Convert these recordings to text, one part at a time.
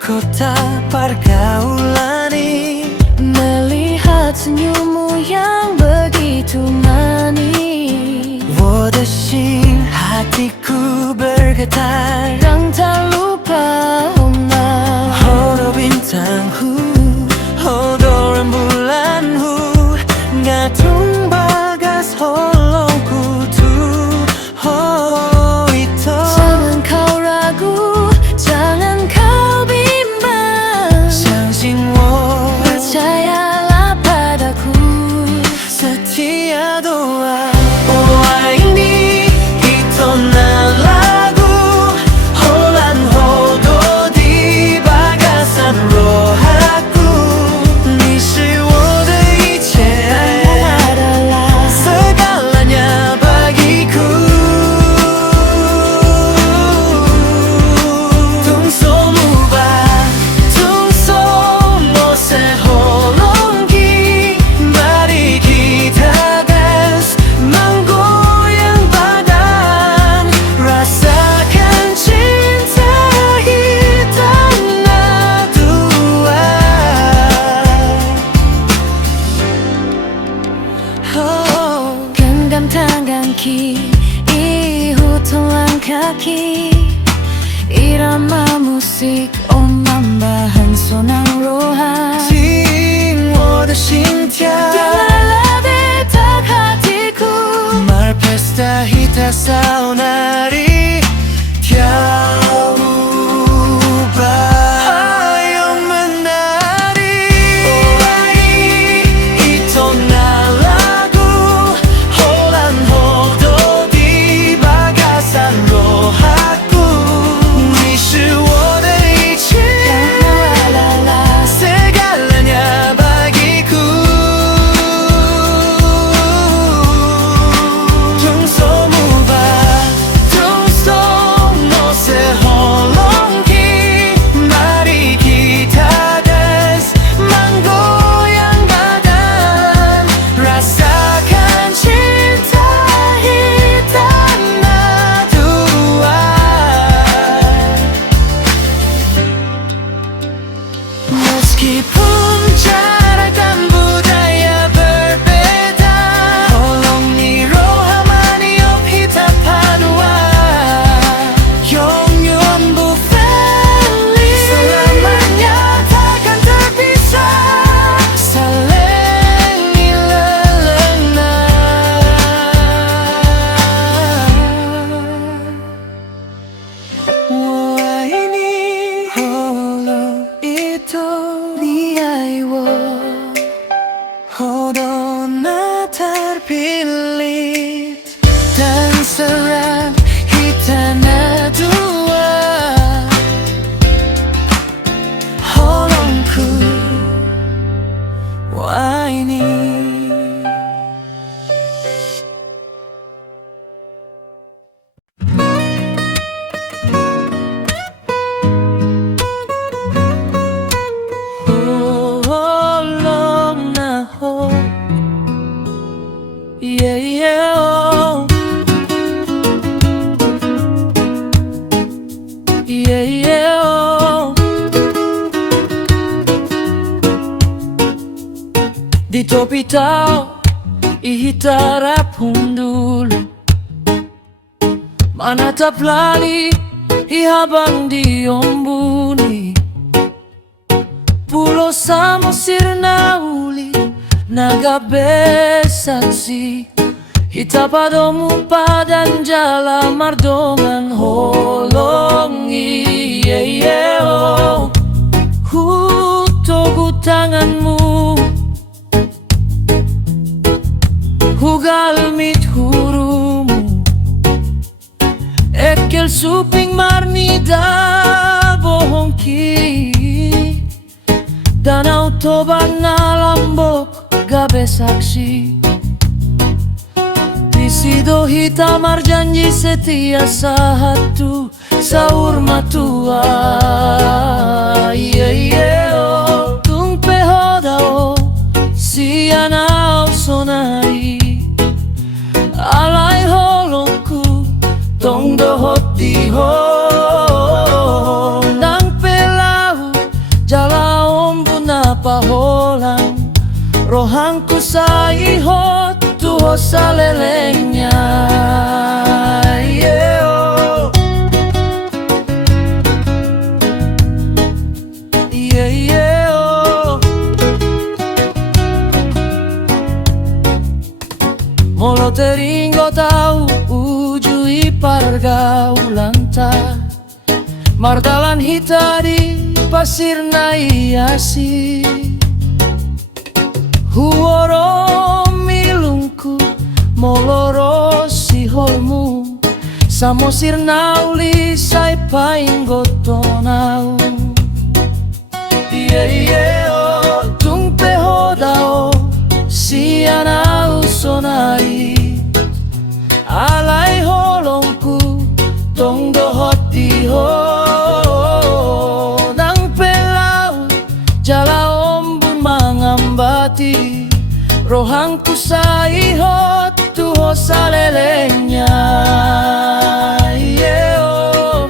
kota pergaulan ini. Melihat senyummu yang begitu manis, 我的心 hatiku bergetar, 让它 lupa oma. Hodo bintangku, hodo rembulanku, ngatung bagas holongku tuh. Oh itu, Jangan kau ragu, jangan kau bimbang, 相信我 percayalah padaku. setia doa. Oh ini itu lagu Holan hodo di bagasan rohaku. 你是我的一切 Adalah segalanya bagiku. Tung somu ba, tung somu seholongki. Mari kita gas menggoyang badan, rasakan cinta hitam dua. Oh. genggam tangan kiri, hutulan kaki, irama musik om membahan sonang rohan. 听我的心跳 Biarlah detak hatiku, Mar pesta hita saunari tiauba. Ayo menari. Oh itu lagu Holan hodo di bagasan rohaku. 你是我的一切 segalanya bagiku. Tung somu ba, tung somu seholongki. Mari kita dance menggoyang badan, rasakan cinta hitam dua. Meskipun cara dan budaya berbeda, Holong ni rohamani of hita padua. Yongyuan bu family, selamanya takkan terpisah, saling ilelena. Wah ini holo itu niaiwo, hodona terpilih dan serang hitana dua. Holongku, wah ini. Holong na ho, yeah yeah oh, yeah yeah oh. Di topi tao ihitarap hundulu, manatap lagi ihabang diombuni. Pulau Samosir na uli nagabe saksi, hitapadomu padan jala mardongan holongi. Yeah, yeah, oh. Hutogu tanganmu, hugal mit hurumu, ekel suping marnida bohongki. Danau toban na lambok gabe saksi, Visido hitam janji setia satu saur matua. Yeah, yeah, oh. Tung pehoda oh, siana oh sonai, alai holongku tong dohot di ho. Nang pelau rohangku sa ihot tuho sa leleng niya. Yeah, oh. Yeah, yeah, oh. Molo teringo tau uju ipargaulan ta mardalan hitari pasir na iasi huoro milungku moloro si holmu samosir nauli sai paingo tonau. Yeah, yeah, oh. Tung pehodao si anau sonai alai holongku tong dohot diho nang pelau jala ombun mangambati rohangku sa ihot tuho sa lelengnya. Yeah, oh.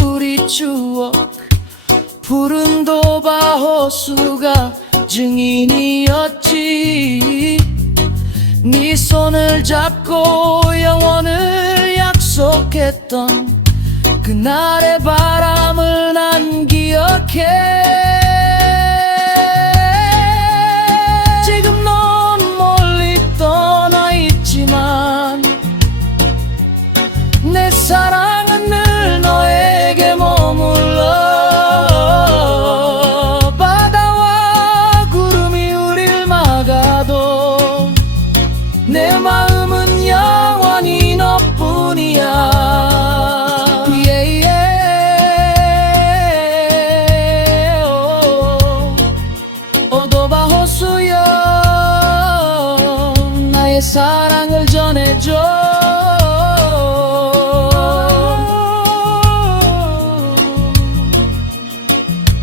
우리 추억 푸른 도바 호수가 증인이었지. 네 손을 잡고 영원을 약속했던 그날의 바람을 난 기억해. 지금 넌 멀리 떠나 있지만 내 사랑은 늘 너에게 머물러. 바다와 구름이 우릴 막아도 내 마음은 영원히 너뿐이야. Yeah, yeah. 오도바 호수여 나의 사랑을 전해줘.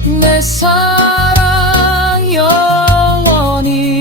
내 사랑 영원히.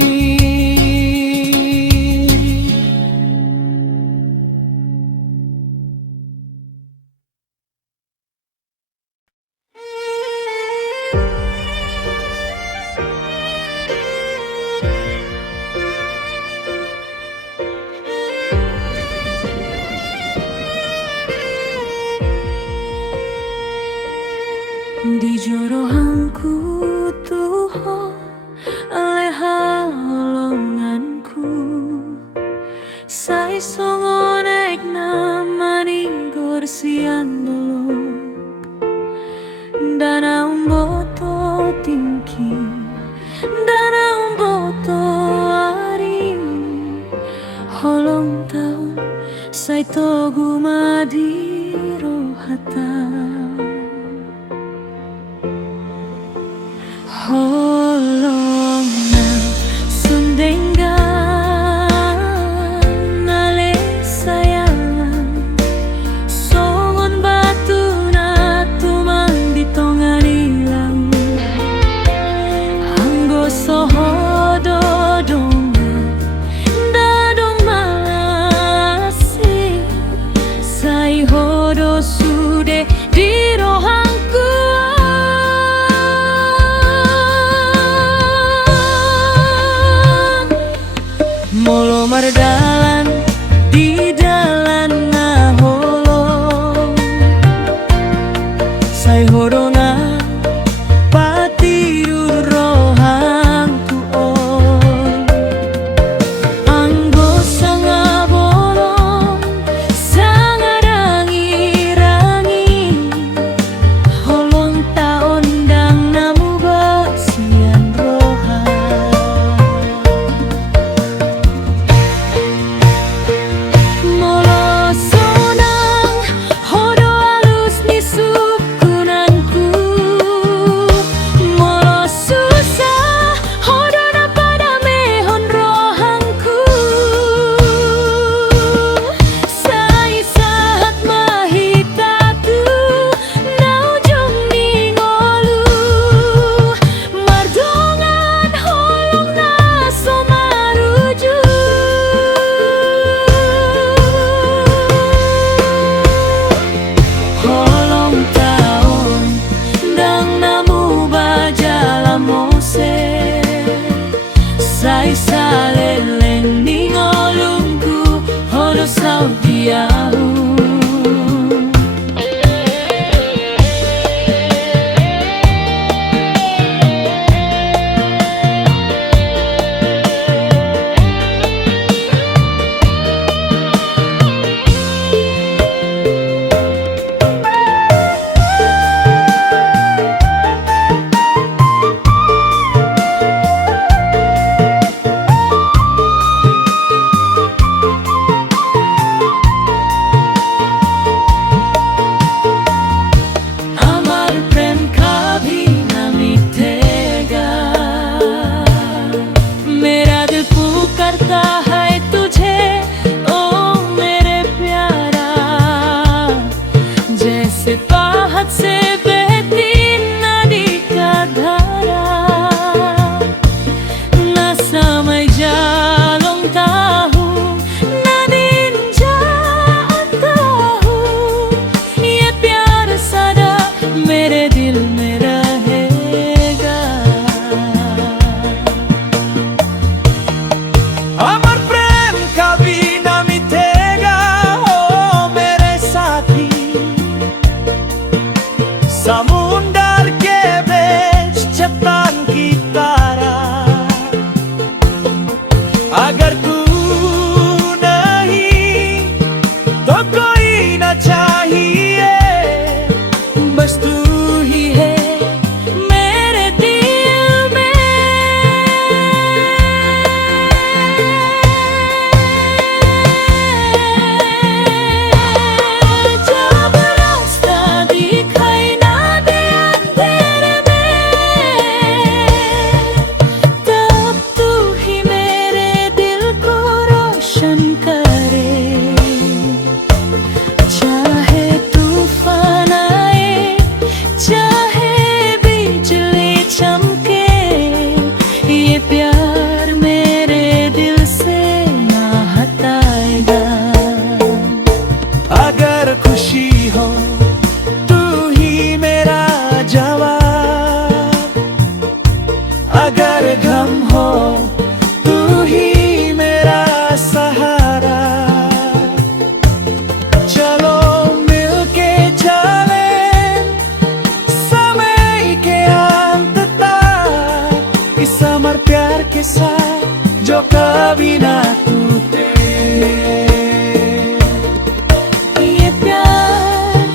Di jorohangku tuho oleh halonganku sai songonek namani gorsian dolok dana umboto tingki dana umboto ari holong taun sai togu madiro hata. Holong nang sundengan nale sayangan songon batu na tumang di tongan ilang anggo sohodo dongan dadong malasi sai hodo sude di sa isaleleng ningolungku hono saudiahu. समुंदर के बीच चट्टान की तारा, अगर तू नहीं तो कोई न चाहिए, बस तू ही है मेरे दिल में। जब रास्ता दिखाई ना दे अंधेरे में, तब तू ही मेरे दिल को रोशन करे। चाहे तूफान आए, चाहे बिजली चमके, ये प्यार मेरे दिल से ना हटाएगा। अगर खुशी हो तू ही मेरा जवाब, अगर गम हो तू ही मेरा सहारा। चलो मिलके चले समय के अंत तक, इस अमर प्यार के साथ जो कभी ना टूटे। ये प्यार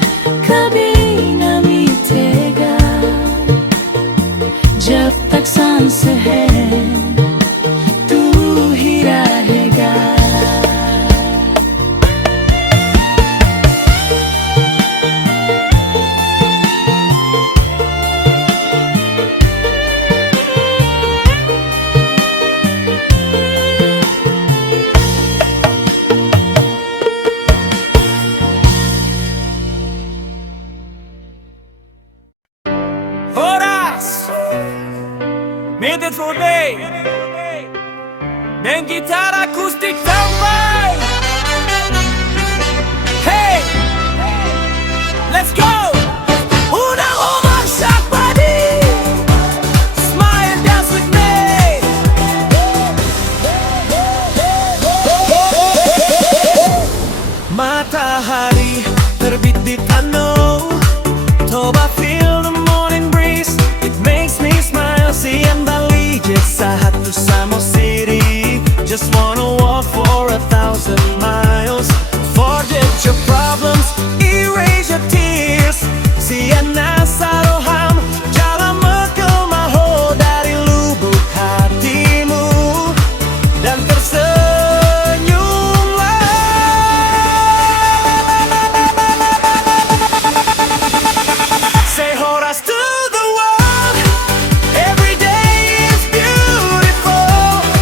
कभी न मिटेगा, जब तक सांस है तू ही रहेगा। Horas Medet Rodei Den gitarra acoustic tambay. Hey, let's go. Una oma shakbadi, smile, dance with me. Matahari terbit di tanau, coba feel the morning breeze. It makes me smile. Siang Bali satu Samo City. Just wanna walk for 1,000 miles. Forget your problems, erase your tears. Siang Nasaroham, jalan Maho dari lubuk hatimu, dan tersenyumlah. Say horas to the world. Every day is beautiful.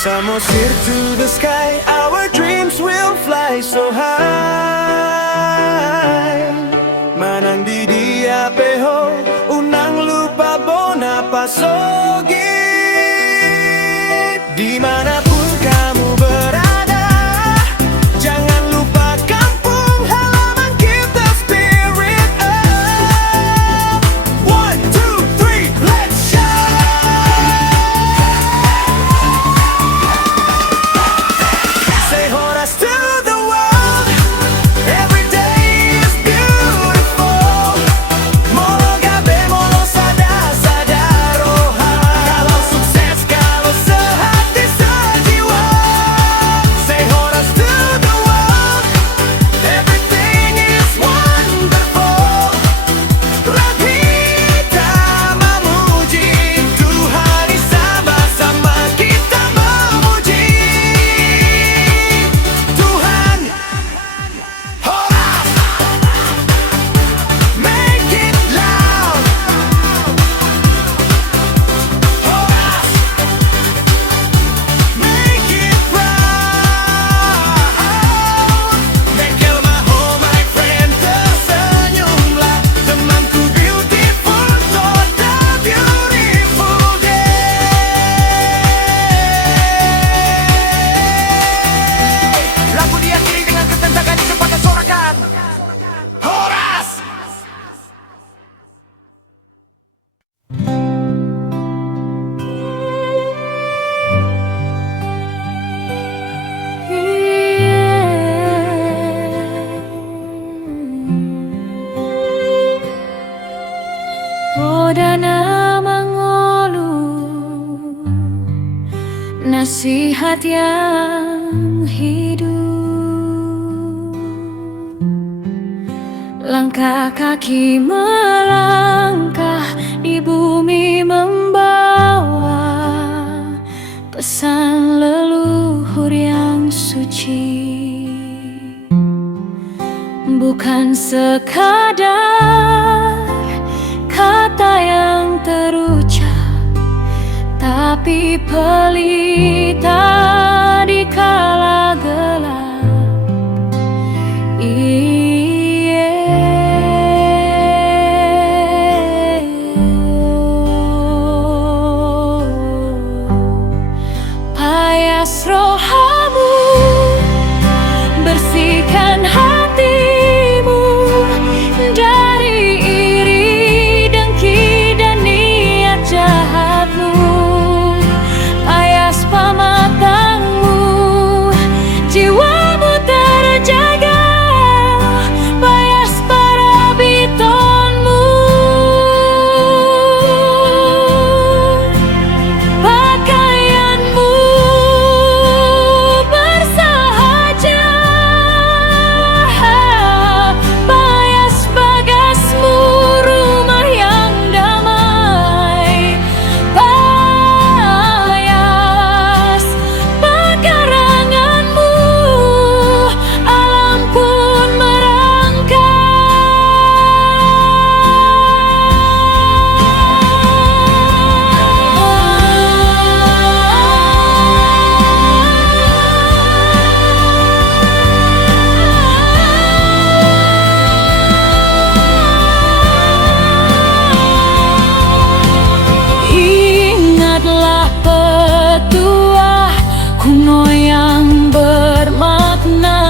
Samosir to the sky, our dreams will fly so high. Manang di dia peho, unang lupa bona pasogit. Dimanapun kamu berada, jangan lupa kampung halaman kita, spirit up. 1, 2, 3, let's shine. Say horas to the world, every day is beautiful. Molo gabe, molo sada, sada roha. Kalau sukses, kalau sehati sejiwa. Say horas to the world, everything is wonderful. Lah kita memuji Tuhan, sama-sama kita memuji Tuhan. Horas, make it loud. Horas, make it proud. Make Elmaho my friend, tersenyumlah temanku beautiful, for the beautiful day. Lagu diakhiri dengan ketentangan di sepatah sorakan. Horas! Odana mangolu, nasihat yang hidup. Langkah kaki melangkah di bumi, membawa pesan leluhur yang suci. Bukan sekadar kata yang terucap, tapi pelita di kala gelap. Payas rohamu, bersihkan hatimu dari iri, dengki, dan niat jahatmu. Payas pamatangmu, jiwamu terjaga. Payas para bitonmu, pakaianmu bersahaja. Payas bagasmu, rumah yang damai. Payas pekaranganmu, alam pun Ingatlah petuah kuno yang bermakna.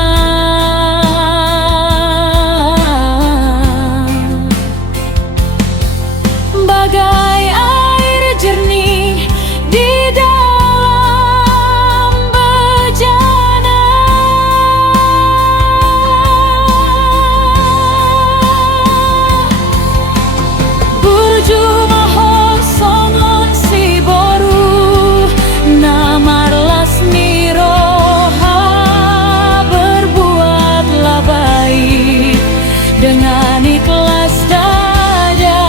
Bagai air jernih di dalam bejana. Burju maho songon si boru, namarlas niroha, berbuatlah baik dengan ikhlas dada.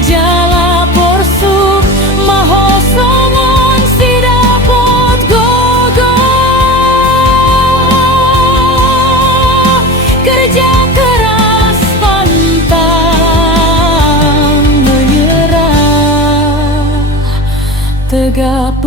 Jala porsuk maho songon si dapot gogo. Kerja keras pantang menyerah, tegap